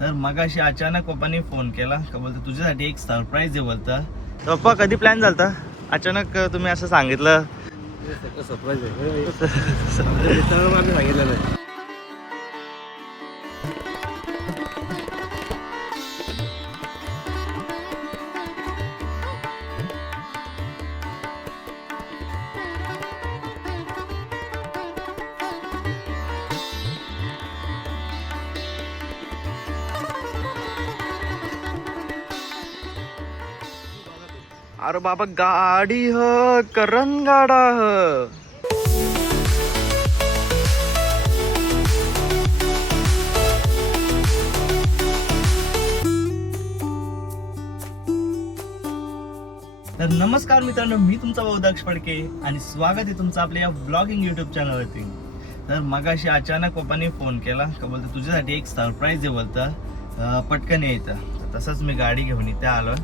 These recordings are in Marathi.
तर मगाशी अचानक पप्पानी फोन केला का बोलतो तुझ्यासाठी एक सरप्राईज आहे बोलता. तर पप्पा कधी प्लॅन झालता अचानक तुम्ही असं सांगितलं? सरप्राईज आहे मित्रांनो सांगितलं नाही. अरे बाबा गाडी ह करण गाडा ह. तर नमस्कार मित्रांनो, मी तुमचा दक्ष फडके आणि स्वागत आहे तुमचं आपल्या या ब्लॉगिंग यूट्यूब चॅनलवरती. तर मगाशी अचानक पप्पानी फोन केला का बोलतो तुझ्यासाठी एक सरप्राईज आहे बोलता, पटकन यायचं. तसंच मी गाडी घेऊन इथे आलो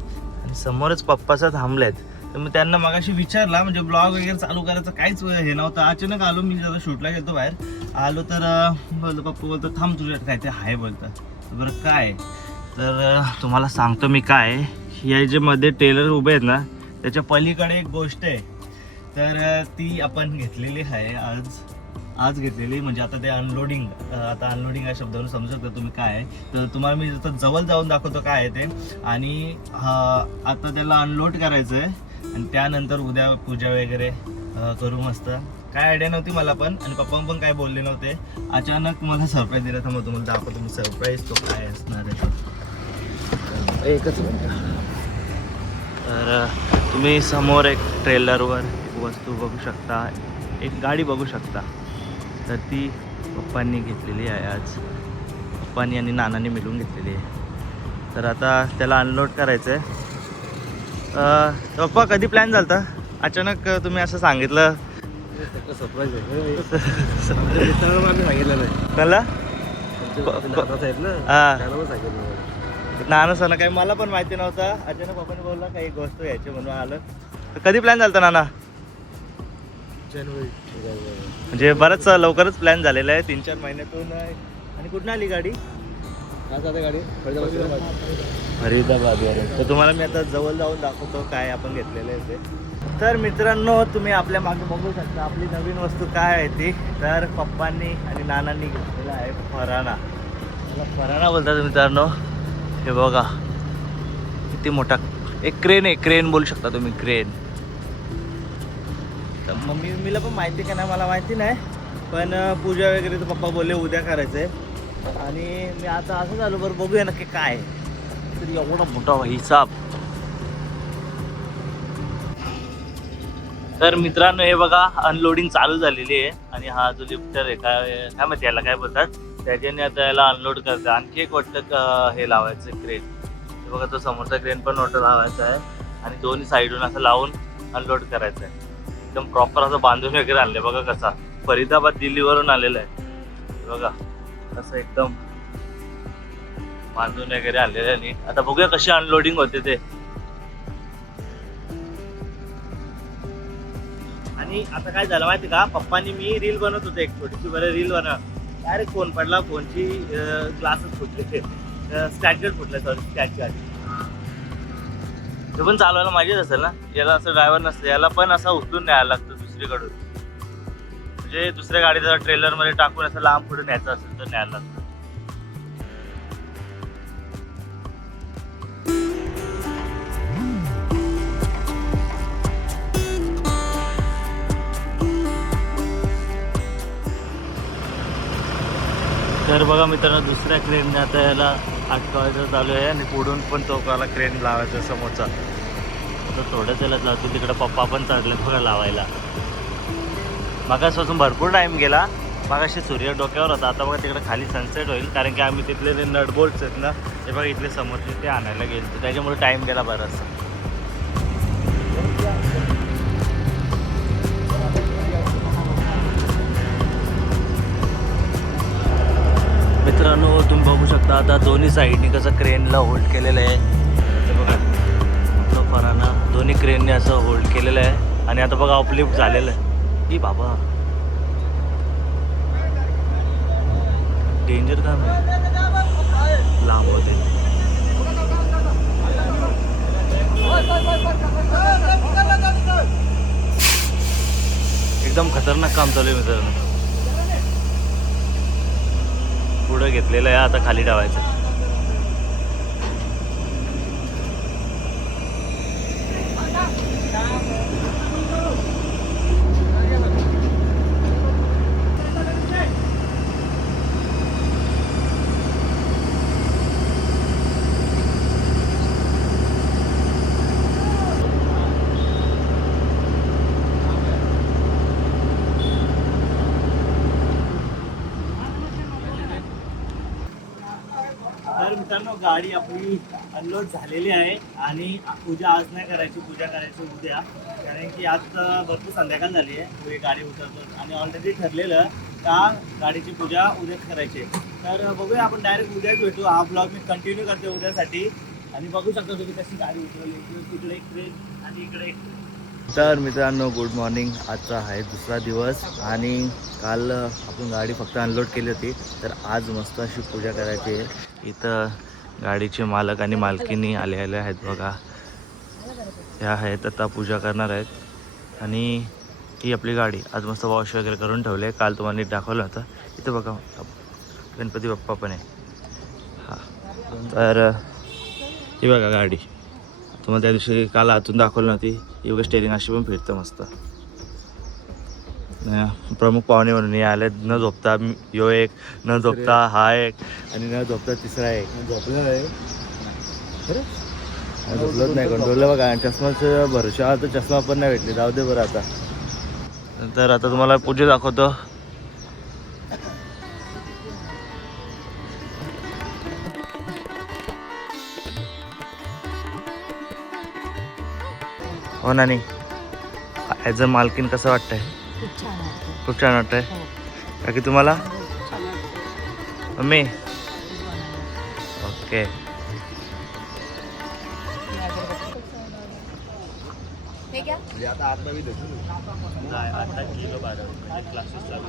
आणि समोरच पप्पाचा थांबलेत. तर मी त्यांना मगाशी विचारला, म्हणजे ब्लॉग वगैरे चालू करायचं काहीच हे नव्हतं. अचानक आलो, मी जरा शूटला गेलो बाहेर आलो तर बोलतो पप्पा बोलतो थांब तुझ्यात काय ते आहे बोलतं. बरं काय, तर तुम्हाला सांगतो मी काय. या जे मध्ये टेलर उभे आहेत ना त्याच्या पलीकडे एक गोष्ट आहे. तर ती आपण घेतलेली आहे आज घेतलेली. म्हणजे आता ते अनलोडिंग, आता अनलोडिंग या शब्दावरून समजू शकता तुम्ही काय आहे. तर तुम्हाला मी आता जवळ जाऊन दाखवतो काय आहे ते. आणि आता त्याला अनलोड करायचं आहे आणि त्यानंतर उद्या पूजा वगैरे करू मस्त. काय आयडिया नव्हती मला पण, आणि पप्पा पण काय बोलले नव्हते. अचानक मला सरप्राईज दिला. तर मग तुम्हाला दाखवतो मी सरप्राईज तो काय असणार आहे. एकच मिनिट. तर तुम्ही समोर एक ट्रेलरवर एक वस्तू बघू शकता, एक गाडी बघू शकता. तर ती पप्पांनी घेतलेली आहे आज. पप्पांनी आणि नानांनी मिळून घेतलेली आहे. तर आता त्याला अनलोड करायचं आहे. पप्पा कधी प्लॅन झालता अचानक तुम्ही असं सांगितलं? सरप्राईज आहे मित्रांनो सांगितलं नाही. मला आहेत ना हां त्याला सांगितलं. नाना सण काही मला पण माहिती नव्हता. अचानक पप्पाने बोलला काही गोष्ट यायची म्हणून आलं. तर कधी प्लॅन झालता नाना? जानेवारी. म्हणजे बरंच लवकरच प्लॅन झालेला आहे, 3-4 महिन्यातून. आणि कुठून आली गाडी? काय जाते गाडी फरीदाबाद. तर तुम्हाला मी आता जवळ जाऊन दाखवतो काय आपण घेतलेलं आहे ते. तर मित्रांनो, तुम्ही आपल्या मागे बघू शकता आपली नवीन वस्तू काय आहे ती. तर पप्पांनी आणि नानांनी घेतलेला आहे फराना. त्याला फराना बोलतात मित्रांनो. हे बघा किती मोठा एक क्रेन आहे. क्रेन बोलू शकता तुम्ही, क्रेन. तर मम्मीला पण माहिती का नाही मला माहिती नाही, पण पूजा वगैरे तर पप्पा बोलले उद्या करायचं आहे. आणि मी आता असं झालो, बरं बघूया नक्की काय. तर एवढा मोठा हिसाब. तर मित्रांनो हे बघा अनलोडिंग चालू झालेली आहे. आणि हा जो लिफ्टर आहे काय माहिती याला काय बोलतात, त्याच्याने आता याला अनलोड करतं. आणखी एक वाटतं हे लावायचं क्रेन. हे बघा तो समोरचा क्रेन पण वाटतं लावायचा आहे. आणि दोन्ही साईडून असं लावून अनलोड करायचं आहे. एकदम प्रॉपर असं बांधून वगैरे आणले बघा. कसा फरीदाबाद दिल्लीवरून आलेला आहे बघा. असं एकदम बांधून वगैरे आलेलं आहे. आणि आता बघूया कशी अनलोडिंग होते ते. आणि आता काय झालं माहिती का, पप्पानी मी रील बनवत होते एक छोटीशी. बरं रील बनव, डायरेक्ट फोन पडला. फोनची ग्लासच फुटले, स्टॅच्यूट फुटलं. सॉरी स्टॅच्यूट. ते पण चालवायला माहितीच असेल ना, याला असं ड्रायव्हर नसतं. याला पण असं उचलून न्यायला लागतं दुसरीकडून. म्हणजे दुसऱ्या गाडीचा ट्रेलरमध्ये टाकून असं लांब पुढे न्यायचं असेल तर न्यायला लागतं. तर बघा मित्रांनो, दुसऱ्या क्रेनने आता याला अटकवायचं चालू आहे. आणि पुढून पण चौकाला क्रेन लावायचा समोरचा. तर थोडंच याला लावतो. तिकडे पप्पा पण चढले बघा लावायला. मगापासून भरपूर टाईम गेला. मगाशी सूर्य डोक्यावर होता. आता बघा तिकडे खाली सनसेट होईल, कारण की आम्ही तिथले जे नट बोल्ट्स आहेत ना हे बघा इथले समोरचे ते आणायला गेलो. तर त्याच्यामुळे टाईम गेला बराचसा. मित्रांनो तुम्ही बघू शकता आता दोन्ही साईडनी कसं क्रेनला होल्ड केलेलं आहे. हे बघा आपलं फराना दोन्ही क्रेनने असं होल्ड केलेलं आहे. आणि आता बघा अपलिफ्ट झालेलं आहे. की बाबा डेंजर काम आहे. लांब एकदम खतरनाक काम चालू आहे मित्रांनो. पुढं घेतलेलं आहे, आता खाली ठेवायचं. तर मित्रांनो गाडी आपली अनलोड झालेली आहे आणि पूजा आज नाही करायची, पूजा करायची उद्या, कारण की आज भरपूर संध्याकाळ झाली आहे. पुढे गाडी उतरतो आणि ऑलरेडी ठरलेलं का गाडीची पूजा उद्याच करायची आहे. तर बघूया आपण डायरेक्ट उद्याच भेटू. हा ब्लॉग मी कंटिन्यू करते उद्यासाठी आणि बघू शकता तुम्ही कशी गाडी उतरवली. तिकडे एक ट्रेन आणि इकडे एक. तर मित्रांनो गुड मॉर्निंग. आजचा आहे दुसरा दिवस आणि काल आपण गाडी फक्त अनलोड केली होती, तर आज मस्त अशी पूजा करायची आहे. इथं गाडीचे मालक आणि मालकीनी आलेले आहेत बघा. ह्या आहेत आता पूजा करणार आहेत आणि ही आपली गाडी आज मस्त वॉश वगैरे करून ठेवली आहे. काल तुम्हाला नीट दाखवलं होतं. इथं बघा गणपती बाप्पा पण आहे. हां तर ही बघा गाडी तुम्हाला त्या दिवशी काल आतून दाखवलं नव्हती. ही बघा स्टेरिंग अशी पण फिरतं मस्त. प्रमुख पाहुणे म्हणून हे आले न झोपता. यो एक न झोपता, हा एक आणि न झोपता तिसरा एक. झोपलेला आहे झोपलंच नाही कंट्रोलला बघा. चष्माचं भरशा तर चष्मा पण नाही भेटले. जाऊ दे बरं आता. तर आता तुम्हाला पूजा दाखवतो. हो ना नाही ॲज अ मालकीन कसं वाटतंय? खूप छान वाटतंय. बाकी तुम्हाला मम्मी? ओके. आता 8-9 क्लासेस चालू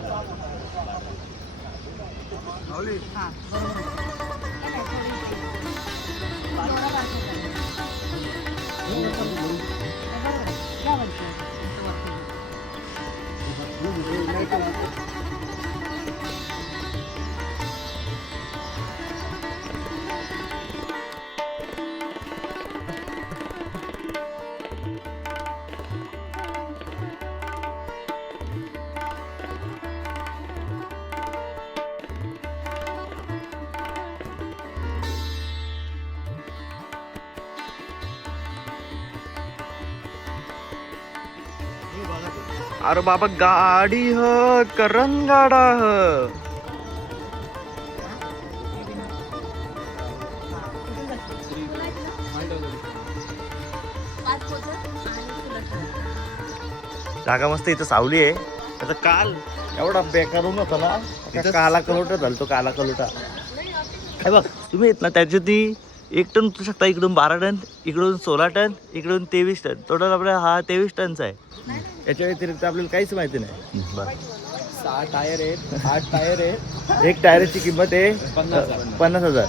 अरे बाबा गाडी ह करंगाडा ह. जागा मस्त. इथं सावली आहे. त्याचा काल एवढा बेकार होऊन होता ना. काला कलोटा झाला तो. काला कलोटा हे बघ तुम्ही येत ना त्याच्यातनी 1 टन उतरू शकता. इकडून 12 टन, इकडून 16 टन, इकडून 23 टन. टोटल आपला हा 23 टनचा आहे. याच्या व्यतिरिक्त आपल्याला काहीच माहिती नाही. 6 टायर आहेत, 8 टायर आहेत. एक टायरची किंमत आहे 50,000.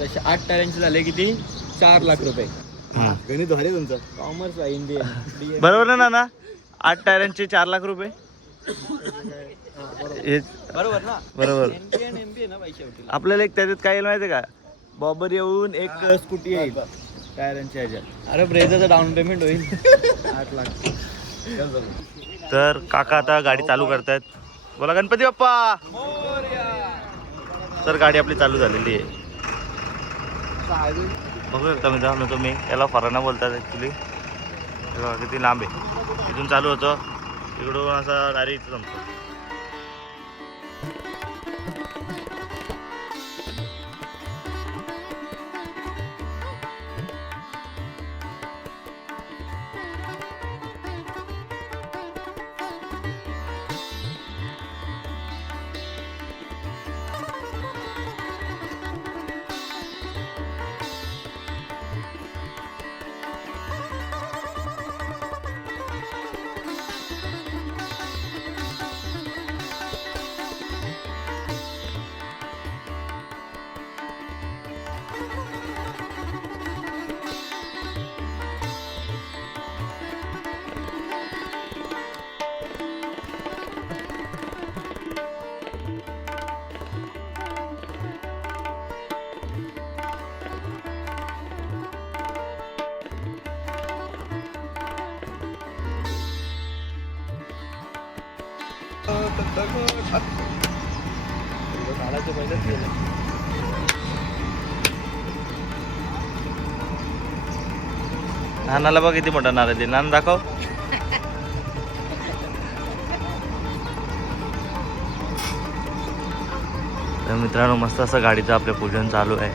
तसे 8 टायरांचे झाले किती? 4 लाख रुपये. गणित भारी तुमचं. कॉमर्स आहे इंडियन. बरोबर ना ना. 8 टायरांचे 4 लाख रुपये. बरोबर ना. बरोबर. एमबीए ना पैसे होतील. आपल्याला एक त्याच्यात काय येईल माहिती आहे का? बॉबर येऊन एक स्कूटी येईल टायरांच्या ह्याच्यात. अरे ब्रेझाचं डाऊन पेमेंट होईल 8 लाख. तर काका आता गाडी चालू करतायत. बोला गणपती बाप्पा. तर गाडी आपली चालू झालेली आहे. बघू शकता मित्रांनो तुम्ही. याला फराना बोलतात ॲक्च्युली. किती लांब आहे. इथून चालू होतं, इकडून असा डायरेक्ट इथं जमतो. नानाच्या पहिलेच गेलं. नानाला बघ किती मोठा नारळ आहे. नाना दाखव. तर मित्रांनो मस्त असं गाडीचं आपलं पूजन चालू आहे.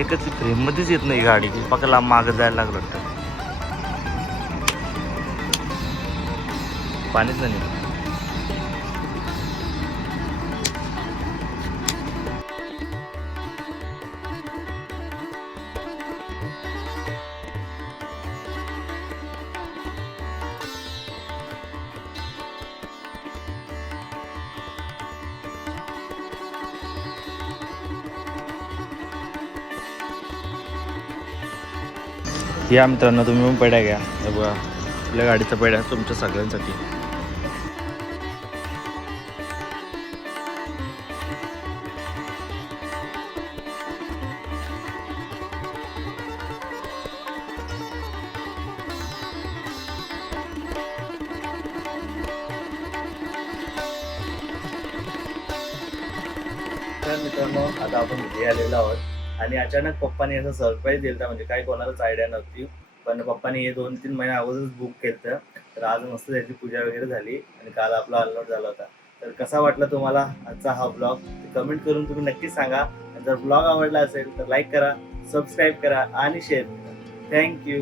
एकच फ्रेम मध्येच येत नाही गाडी, पक्का लांब मागं जायला लागलं वाटतं. पाणीच नाही. या मित्रांनो तुम्ही पण पेढ्या घ्या. हे बघा आपल्या गाडीचा पेढ्या तुमच्या सगळ्यांसाठी. तर मित्रांनो आता आपण घरी आलेलो आहोत आणि अचानक पप्पाने असं सरप्राईज दिलं, म्हणजे काही कोणालाच आयडिया नव्हती. पण पप्पाने हे 2-3 महिने अगोदरच बुक केलं. तर आज मस्त त्याची पूजा वगैरे झाली आणि काल आपला अनलोड झाला होता. तर कसा वाटला तुम्हाला आजचा हा ब्लॉग कमेंट करून तुम्ही नक्कीच सांगा. आणि जर ब्लॉग आवडला असेल तर लाईक करा, सबस्क्राईब करा आणि शेअर करा. थँक्यू.